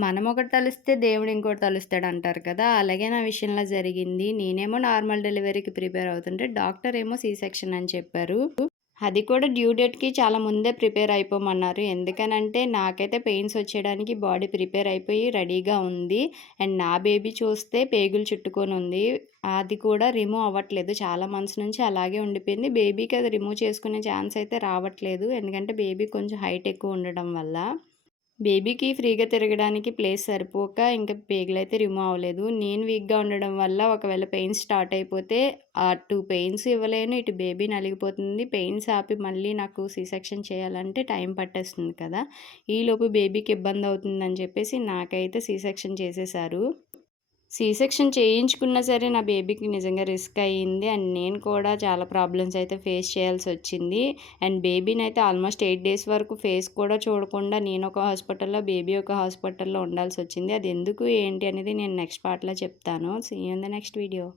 మనం ఒకటి తలిస్తే దేవుడు ఇంకోటి తలుస్తాడంటారు కదా! అలాగే నా విషయంలో జరిగింది. నేనేమో నార్మల్ డెలివరీకి ప్రిపేర్ అవుతుంటే డాక్టర్ ఏమో సి సెక్షన్ అని చెప్పారు. అది కూడా డ్యూ డేట్‌కి చాలా ముందే ప్రిపేర్ అయిపోమన్నారు. ఎందుకనంటే నాకైతే పెయిన్స్ వచ్చేయడానికి బాడీ ప్రిపేర్ అయిపోయి రెడీగా ఉంది. అండ్ నా బేబీ చూస్తే పేగులు చుట్టుకొనుంది. అది కూడా రిమూవ్ అవ్వట్లేదు. చాలా మంత్స్ నుంచి అలాగే ఉండిపోయింది. బేబీకి అది రిమూవ్ చేసుకునే ఛాన్స్ అయితే రావట్లేదు. ఎందుకంటే బేబీ కొంచెం హైట్ ఎక్కువ ఉండడం వల్ల. బేబీకి ఫ్రీగా తిరగడానికి ప్లేస్ సరిపోక ఇంక పేగులైతే రిమూవ్ అవ్వలేదు. నేను వీక్‌గా ఉండడం వల్ల ఒకవేళ పెయిన్స్ స్టార్ట్ అయిపోతే అటు పెయిన్స్ ఇవ్వలేను, ఇటు బేబీ నలిగిపోతుంది. పెయిన్స్ ఆపి మళ్ళీ నాకు సి సెక్షన్ చేయాలంటే టైం పట్టేస్తుంది కదా! ఈలోపు బేబీకి ఇబ్బందవుతుందని చెప్పేసి నాకైతే సి సెక్షన్ చేసేశారు. సి సెక్షన్ చేయించుకున్నా సరే నా బేబీకి నిజంగా రిస్క్ అయ్యింది. అండ్ నేను కూడా చాలా ప్రాబ్లమ్స్ అయితే ఫేస్ చేయాల్సొచ్చింది. అండ్ బేబీనైతే ఆల్మోస్ట్ 8 డేస్ వరకు ఫేస్ కూడా చూడకుండా నేనొక హాస్పిటల్‌లో, బేబీ ఒక హాస్పిటల్‌లో ఉండాల్సొచ్చింది. అది ఎందుకు, ఏంటి అనేది నేను నెక్స్ట్ పార్ట్‌లో చెప్తాను. See you in the next video.